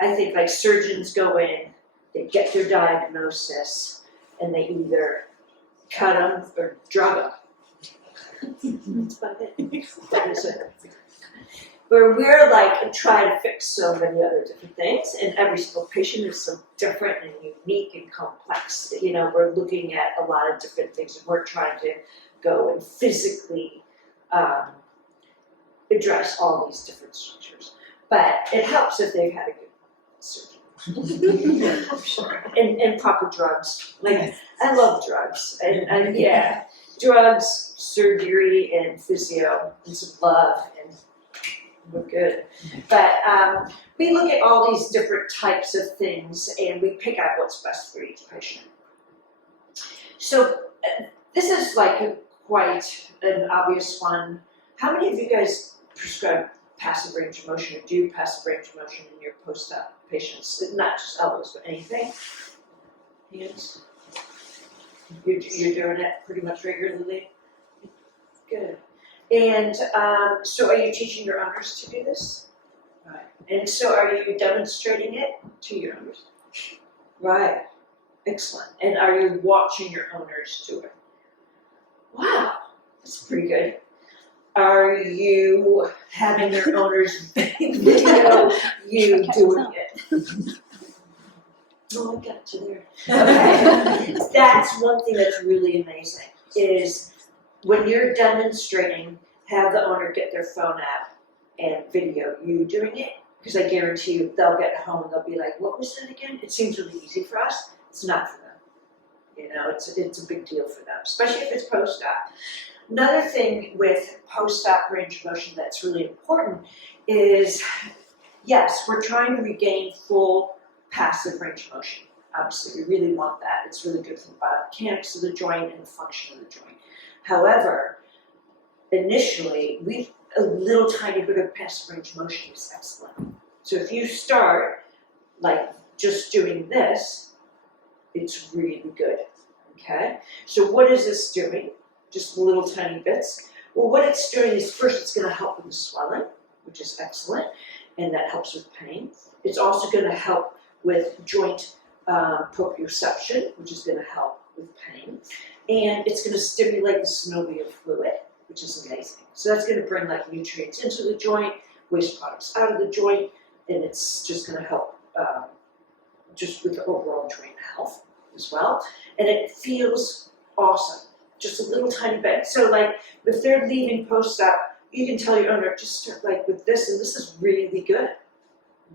I think like surgeons go in, they get their diagnosis, and they either cut them or drug them. That's about it. That is it. Where we're like trying to fix so many other different things, and every single patient is so different and unique and complex. You know, we're looking at a lot of different things, and we're trying to go and physically address all these different structures. But it helps if they've had a good surgery. I'm sure. And proper drugs. Like, I love drugs. And yeah, drugs, surgery, and physio, and some love, and we're good. But we look at all these different types of things, and we pick out what's best for each patient. So this is like quite an obvious one. How many of you guys prescribe passive range of motion or do passive range of motion in your post-op patients? Not just elbows, but anything? Hands? You're doing it pretty much regularly? Good. And so are you teaching your owners to do this? Right. And so are you demonstrating it to your owners? Right. Excellent. And are you watching your owners do it? Wow, that's pretty good. Are you having your owners video you doing it? Oh, I got you there. Okay. That's one thing that's really amazing, is when you're demonstrating, have the owner get their phone out and video you doing it, because I guarantee you they'll get home and they'll be like, what was that again? It seems really easy for us. It's not for them. You know, it's a big deal for them, especially if it's post-op. Another thing with post-op range of motion that's really important is, yes, we're trying to regain full passive range of motion. Obviously, we really want that. It's really good for the biomechanics of the joint and the function of the joint. However, initially, a little tiny bit of passive range of motion is excellent. So if you start like just doing this, it's really good. Okay? So what is this doing? Just little tiny bits. Well, what it's doing is, first it's going to help with the swelling, which is excellent, and that helps with pain. It's also going to help with joint proprioception, which is going to help with pain. And it's going to stimulate the synovial fluid, which is amazing. So that's going to bring like nutrients into the joint, waste products out of the joint, and it's just going to help just with the overall joint health as well. And it feels awesome. Just a little tiny bit. So like if they're leaving post-op, you can tell your owner, just start like with this, and this is really good.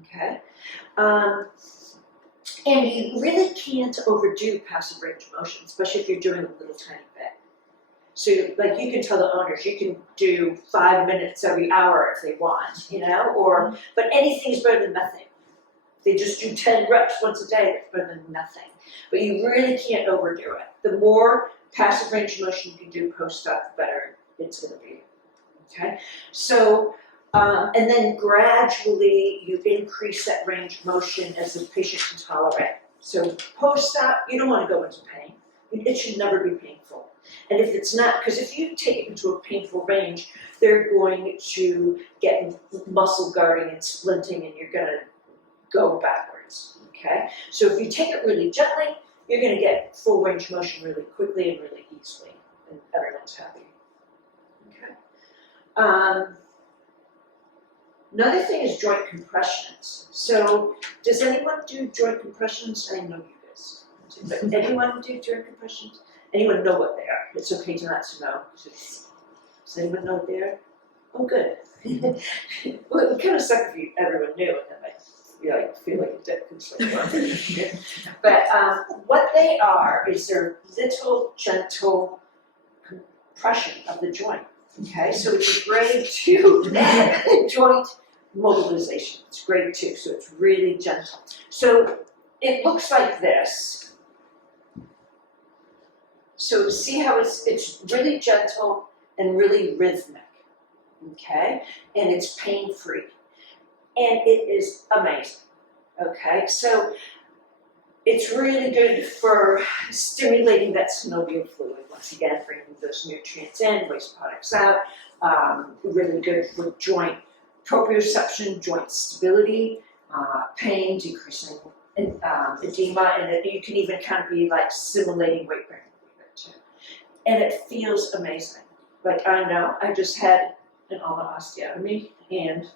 Okay? And you really can't overdo passive range of motion, especially if you're doing a little tiny bit. So like you can tell the owners, you can do 5 minutes every hour if they want, you know, but anything is better than nothing. If they just do 10 reps once a day, it's better than nothing. But you really can't overdo it. The more passive range of motion you can do post-op, the better it's going to be. Okay? So, and then gradually you increase that range of motion as the patient can tolerate. So post-op, you don't want to go into pain. It should never be painful. And if it's not, because if you take it into a painful range, they're going to get muscle guarding and splinting, and you're going to go backwards. Okay? So if you take it really gently, you're going to get full range of motion really quickly and really easily, and everyone's happy. Okay. Another thing is joint compressions. So, does anyone do joint compressions? I know you guys do, but anyone do joint compressions? Anyone know what they are? It's okay to not to know. Does anyone know what they are? Oh, good. Well, it would kind of suck if everyone knew, and then I feel like a dead consumer. But what they are is they're little gentle compression of the joint. Okay, so it's a grade 2 joint mobilization. It's grade 2, so it's really gentle. So it looks like this. So see how it's really gentle and really rhythmic. Okay, and it's pain-free, and it is amazing. Okay, so it's really good for stimulating that synovial fluid. Once again, bringing those nutrients in, waste products out. Really good for joint proprioception, joint stability, pain, decreasing edema, and you can even kind of be like simulating weight bearing too. And it feels amazing. Like I know, I just had an ulnar osteotomy and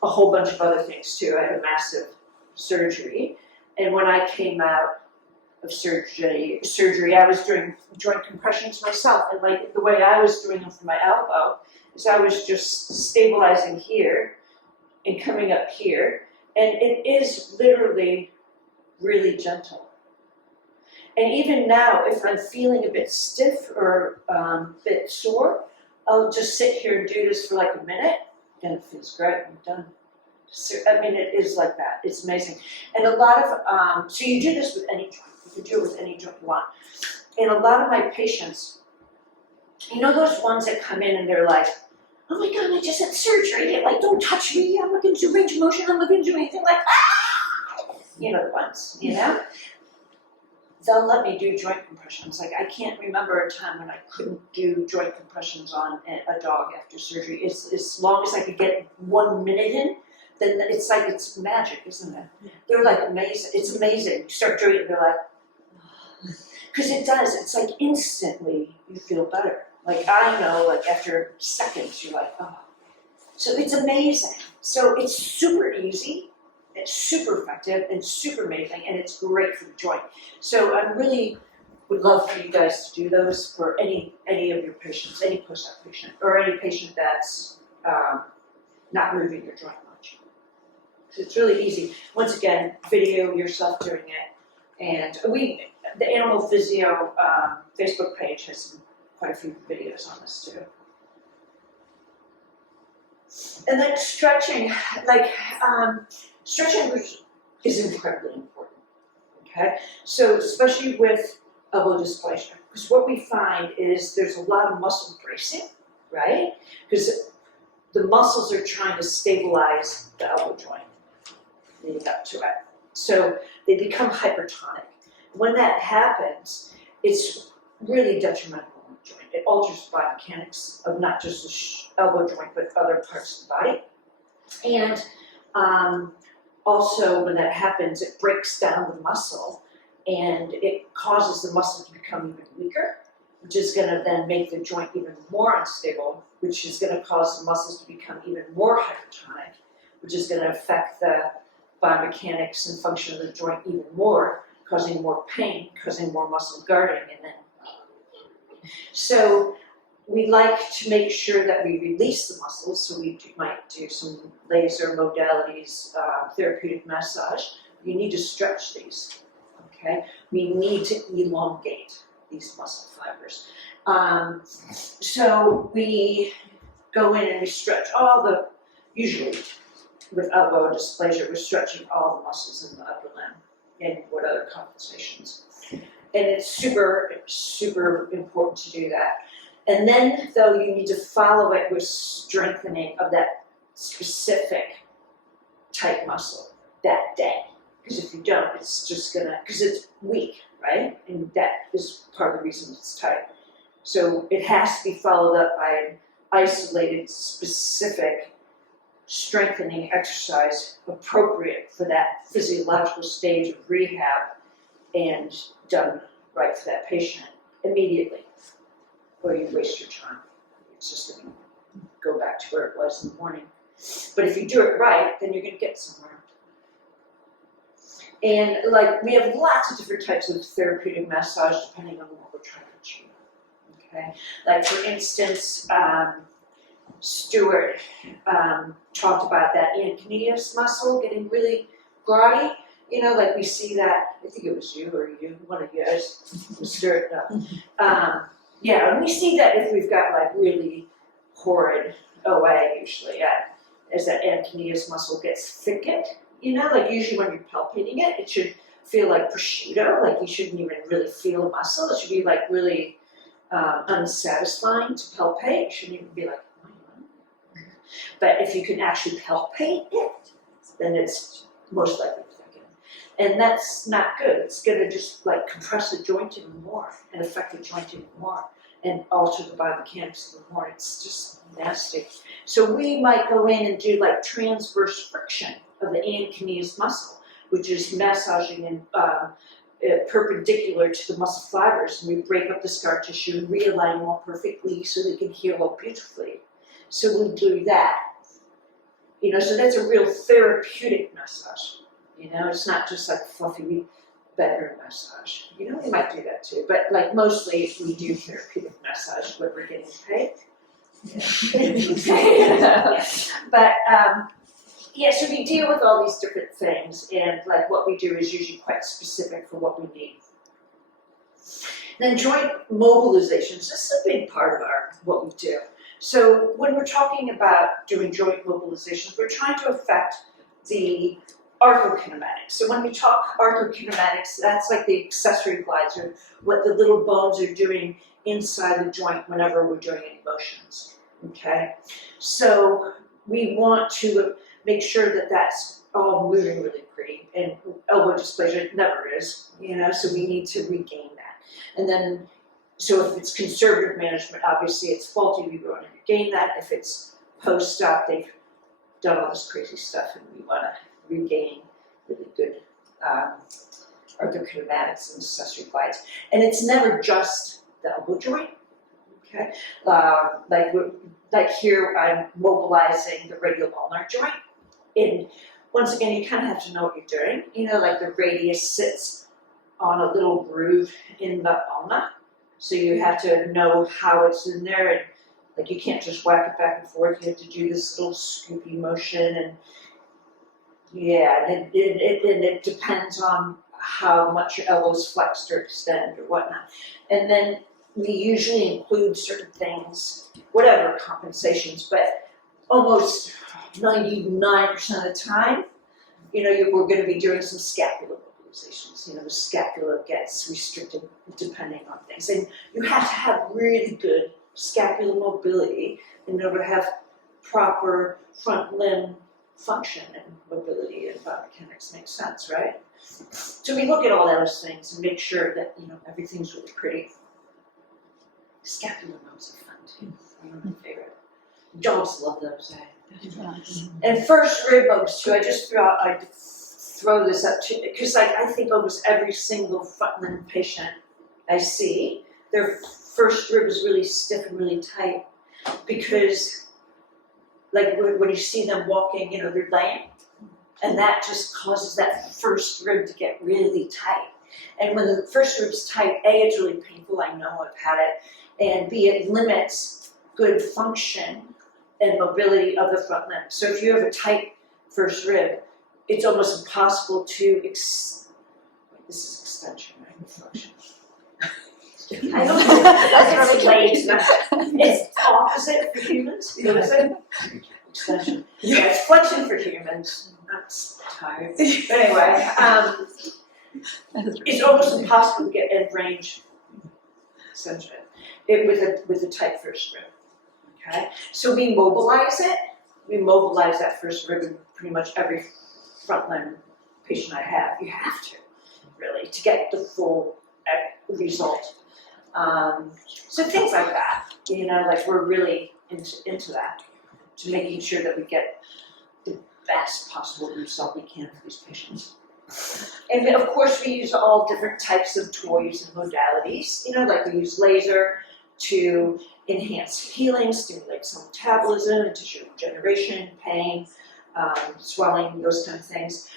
a whole bunch of other things too. I had a massive surgery, and when I came out of surgery, I was doing joint compressions myself, and like the way I was doing them for my elbow is I was just stabilizing here and coming up here, and it is literally really gentle. And even now, if I'm feeling a bit stiff or a bit sore, I'll just sit here and do this for like a minute, and it feels great. I'm done. So, I mean, it is like that. It's amazing. And a lot of, so you do this with any joint. You can do it with any joint you want. And a lot of my patients, you know those ones that come in and they're like, oh my God, I just had surgery. They're like, don't touch me. I'm looking to range of motion. I'm looking to do anything like, ah! You know the ones, you know? They'll let me do joint compressions. Like I can't remember a time when I couldn't do joint compressions on a dog after surgery. It's as long as I could get 1 minute in, then it's like it's magic, isn't it? They're like amazing. It's amazing. You start doing it, they're like, because it does. It's like instantly you feel better. Like I know, like after seconds, you're like, oh. So it's amazing. So it's super easy. It's super effective and super amazing, and it's great for the joint. So I really would love for you guys to do those for any of your patients, any post-op patient, or any patient that's not moving your joint much. So it's really easy. Once again, video yourself doing it, and the Animal Physio Facebook page has quite a few videos on this too. And then stretching, like stretching is incredibly important, okay? So especially with elbow dysplasia, because what we find is there's a lot of muscle bracing, right? Because the muscles are trying to stabilize the elbow joint leading up to it. So they become hypertonic. When that happens, it's really detrimental on the joint. It alters the biomechanics of not just the elbow joint, but other parts of the body. And also, when that happens, it breaks down the muscle, and it causes the muscle to become even weaker, which is going to then make the joint even more unstable, which is going to cause the muscles to become even more hypertonic, which is going to affect the biomechanics and function of the joint even more, causing more pain, causing more muscle guarding, and then. So we like to make sure that we release the muscles, so we might do some laser modalities, therapeutic massage. You need to stretch these, okay? We need to elongate these muscle fibers. So we go in and we stretch usually with elbow dysplasia, we're stretching all the muscles in the upper limb and what other compensations. And it's super, super important to do that. And then, though, you need to follow it with strengthening of that specific tight muscle that day. Because if you don't, it's just gonna, because it's weak, right? And that is part of the reason it's tight. So it has to be followed up by an isolated, specific strengthening exercise appropriate for that physiological stage of rehab and done right for that patient immediately. Or you waste your time. It's just going to go back to where it was in the morning. But if you do it right, then you're going to get somewhere. And like we have lots of different types of therapeutic massage depending on what we're trying to achieve. okay? Like for instance, Stuart talked about that anconeus muscle getting really grotty. You know, like we see that, I think it was you or you, one of yours, Stuart, no. Yeah, and we see that if we've got like really horrid OA usually, as that anconeus muscle gets thickened. You know, like usually when you're palpating it, it should feel like prosciutto, like you shouldn't even really feel a muscle. It should be like really unsatisfying to palpate. It shouldn't even be like, but if you can actually palpate it, then it's most likely thickened. And that's not good. It's gonna just like compress the joint even more and affect the joint even more and alter the biomechanics even more. It's just nasty. So we might go in and do like transverse friction of the anconeus muscle, which is massaging and perpendicular to the muscle fibers, and we break up the scar tissue and realign more perfectly so they can heal more beautifully. So we do that. You know, so that's a real therapeutic massage. You know, it's not just like fluffy bedroom massage. You know, we might do that too, but like mostly we do therapeutic massage when we're getting paid. Yeah. But yeah, so we deal with all these different things, and like what we do is usually quite specific for what we need. Then joint mobilizations, this is a big part of what we do. So when we're talking about doing joint mobilizations, we're trying to affect the arthrokinematics. So when we talk arthrokinematics, that's like the accessory glides, or what the little bones are doing inside the joint whenever we're doing any motions. Okay, so we want to make sure that that's all moving really pretty, and elbow dysplasia never is, you know, so we need to regain that. And then, so if it's conservative management, obviously it's faulty, we want to regain that. If it's post-op, they've done all this crazy stuff and we want to regain really good arthrokinematics and accessory glides. And it's never just the elbow joint, okay? Like here, I'm mobilizing the radial ulnar joint. And once again, you kind of have to know what you're doing. You know, like the radius sits on a little groove in the ulna. So you have to know how it's in there, and like you can't just whack it back and forth. You have to do this little scoopy motion, and yeah, and it depends on how much your elbows flexed or extend or whatnot. And then we usually include certain things, whatever compensations, but almost 99% of the time, you know, we're going to be doing some scapular mobilizations. You know, the scapula gets restricted depending on things. And you have to have really good scapular mobility in order to have proper front limb function and mobility, and biomechanics makes sense, right? So we look at all those things and make sure that, you know, everything's really pretty. Scapular modes are fun too. They're my favorite. Dogs love those, eh? And first rib moves too. I just thought I'd throw this up too, because like I think almost every single front limb patient I see, their first rib is really stiff and really tight, because like when you see them walking, you know, they're laying, and that just causes that first rib to get really tight. And when the first rib's tight, A, it's really painful, I know, I've had it, and B, it limits good function and mobility of the front limb. So if you have a tight first rib, it's almost impossible to this is extension, right? Function. I don't know. That's really late. It's opposite for humans. What is it? Extension. Yeah, it's flexion for humans. I'm tired. But anyway, it's almost impossible to get end range extension with a tight first rib. Okay, so we mobilize it. We mobilize that first rib in pretty much every front limb patient I have. You have to, really, to get the full result. So things like that, you know, like we're really into that, to making sure that we get the best possible result we can for these patients. And of course, we use all different types of toys and modalities. You know, like we use laser to enhance healing, stimulate cell metabolism, and tissue regeneration, pain, swelling, those kind of things.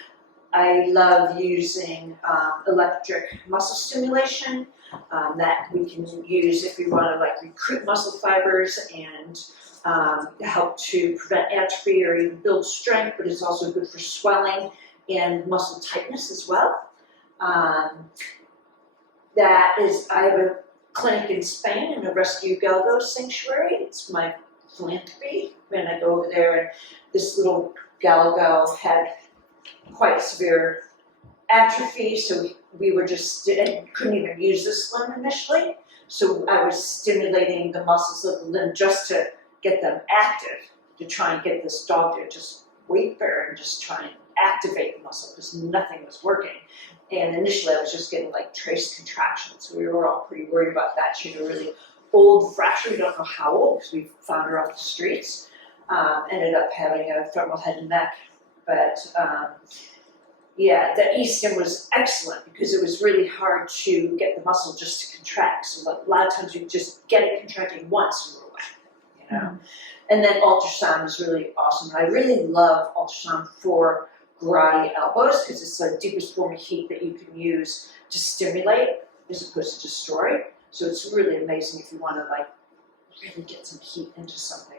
I love using electric muscle stimulation that we can use if we want to like recruit muscle fibers and help to prevent atrophy or even build strength, but it's also good for swelling and muscle tightness as well. That is, I have a clinic in Spain in a rescue galgo sanctuary. It's my philanthropy. When I go over there, and this little galgo had quite severe atrophy, so we were just couldn't even use this limb initially. So I was stimulating the muscles of the limb just to get them active, to try and get this dog to just wait there and just try and activate the muscle because nothing was working. And initially I was just getting like trace contractions. So we were all pretty worried about that. She had a really old fracture, we don't know how old because we found her off the streets. Ended up having a femoral head and neck. But yeah, the e-stim was excellent because it was really hard to get the muscle just to contract. So a lot of times you just get it contracting once and we're away, you know. And then ultrasound is really awesome. I really love ultrasound for garrote elbows because it's the deepest form of heat that you can use to stimulate as opposed to destroy. So it's really amazing if you want to like really get some heat into something.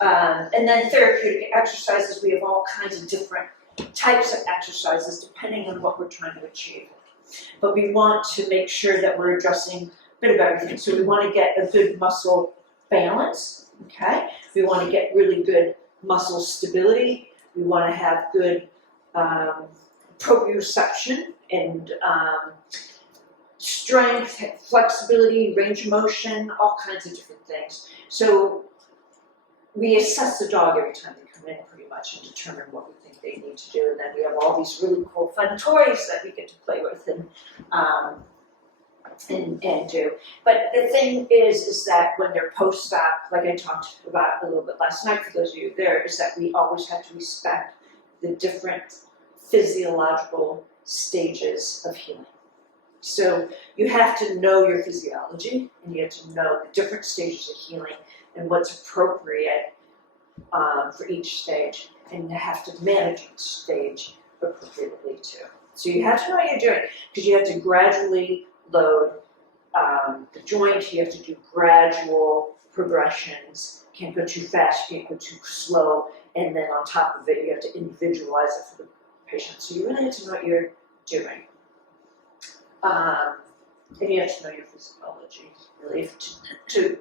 And then therapeutic exercises, we have all kinds of different types of exercises depending on what we're trying to achieve. But we want to make sure that we're addressing a bit of everything. So we want to get a good muscle balance, okay? We want to get really good muscle stability. We want to have good proprioception and strength, flexibility, range of motion, all kinds of different things. So we assess the dog every time they come in pretty much and determine what we think they need to do. And then we have all these really cool fun toys that we get to play with and do. But the thing is that when they're post-op, like I talked about a little bit last night for those of you there, is that we always have to respect the different physiological stages of healing. So you have to know your physiology and you have to know the different stages of healing and what's appropriate for each stage, and you have to manage each stage appropriately too. So you have to know what you're doing because you have to gradually load the joint, you have to do gradual progressions, can't go too fast, you can't go too slow, and then on top of it you have to individualize it for the patient. So you really have to know what you're doing. And you have to know your physiology, really, to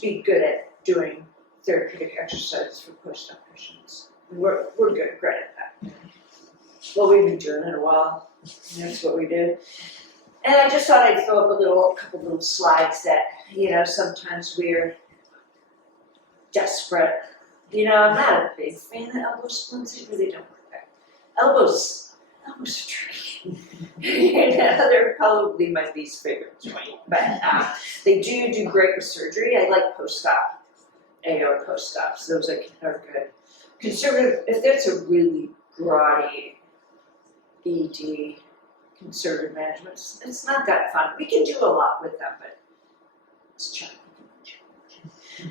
be good at doing therapeutic exercises for post-op patients. We're great at that. Well, we've been doing it a while. That's what we do. And I just thought I'd throw up a couple little slides that, you know, sometimes we're desperate. You know, I'm not a big fan of elbow splints. They really don't work that. Elbows are tricky. They're probably my least favorite joint, but they do great with surgery. I like post-op, AO post-ops. Those are good. Conservative, if that's a really grotty ED, conservative management, it's not that fun. We can do a lot with them, but it's challenging.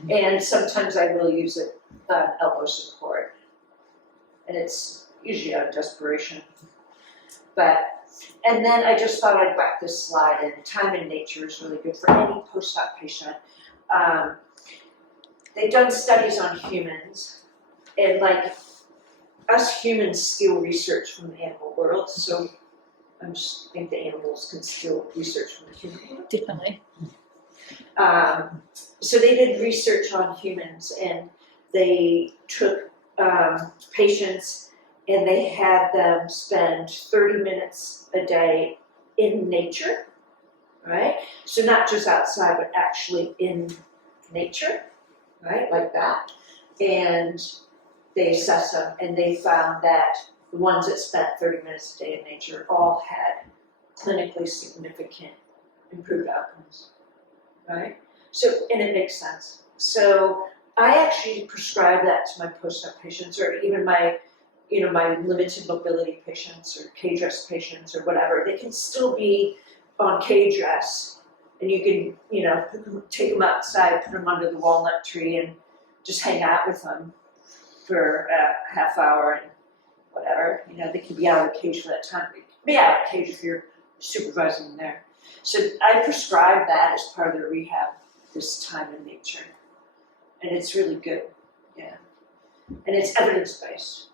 And sometimes I will use an elbow support, and it's usually out of desperation. And then I just thought I'd whack this slide in. Time in nature is really good for any post-op patient. They've done studies on humans, and like us humans steal research from the animal world, so I just think the animals can steal research from the human world. Definitely. So they did research on humans, and they took patients and they had them spend 30 minutes a day in nature, right? So not just outside, but actually in nature, right? Like that. And they assessed them, and they found that the ones that spent 30 minutes a day in nature all had clinically significant improved outcomes, right? So, and it makes sense. So I actually prescribe that to my post-op patients, or even my limited mobility patients or cage rest patients or whatever. They can still be on cage rest, and you can, take them outside, put them under the walnut tree, and just hang out with them for a half hour, and whatever, they can be out of the cage for that time. They can be out of the cage if you're supervising them there. So I prescribe that as part of their rehab, this time in nature. And it's really good, yeah. And it's evidence-based.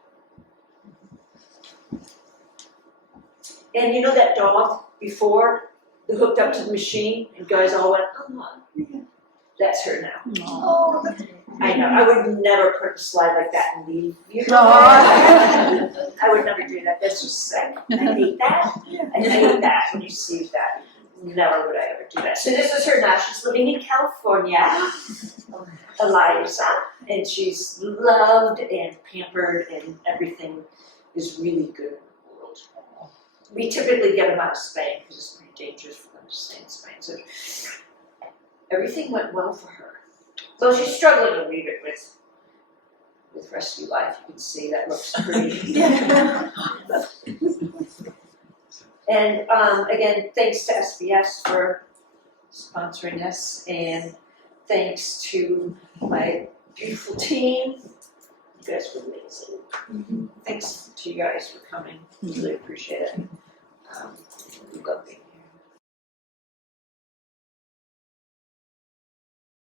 And you know that dog before, the hooked up to the machine, and guys all went, oh, that's her now. Oh, I know, I would never put a slide like that and leave. I would never do that, that's just sick. I hate that. I hate that when you see that. Never would I ever do that. So this is her now, she's living in California, Eliza, and she's loved and pampered and everything is really good in the world. We typically get them out of Spain because it's pretty dangerous for them to stay in Spain. So everything went well for her. Well, she's struggling a wee bit with rescue life. You can see that looks pretty. And again, thanks to SBS for sponsoring us, and thanks to my beautiful team. You guys were amazing. Thanks to you guys for coming. Really appreciate it.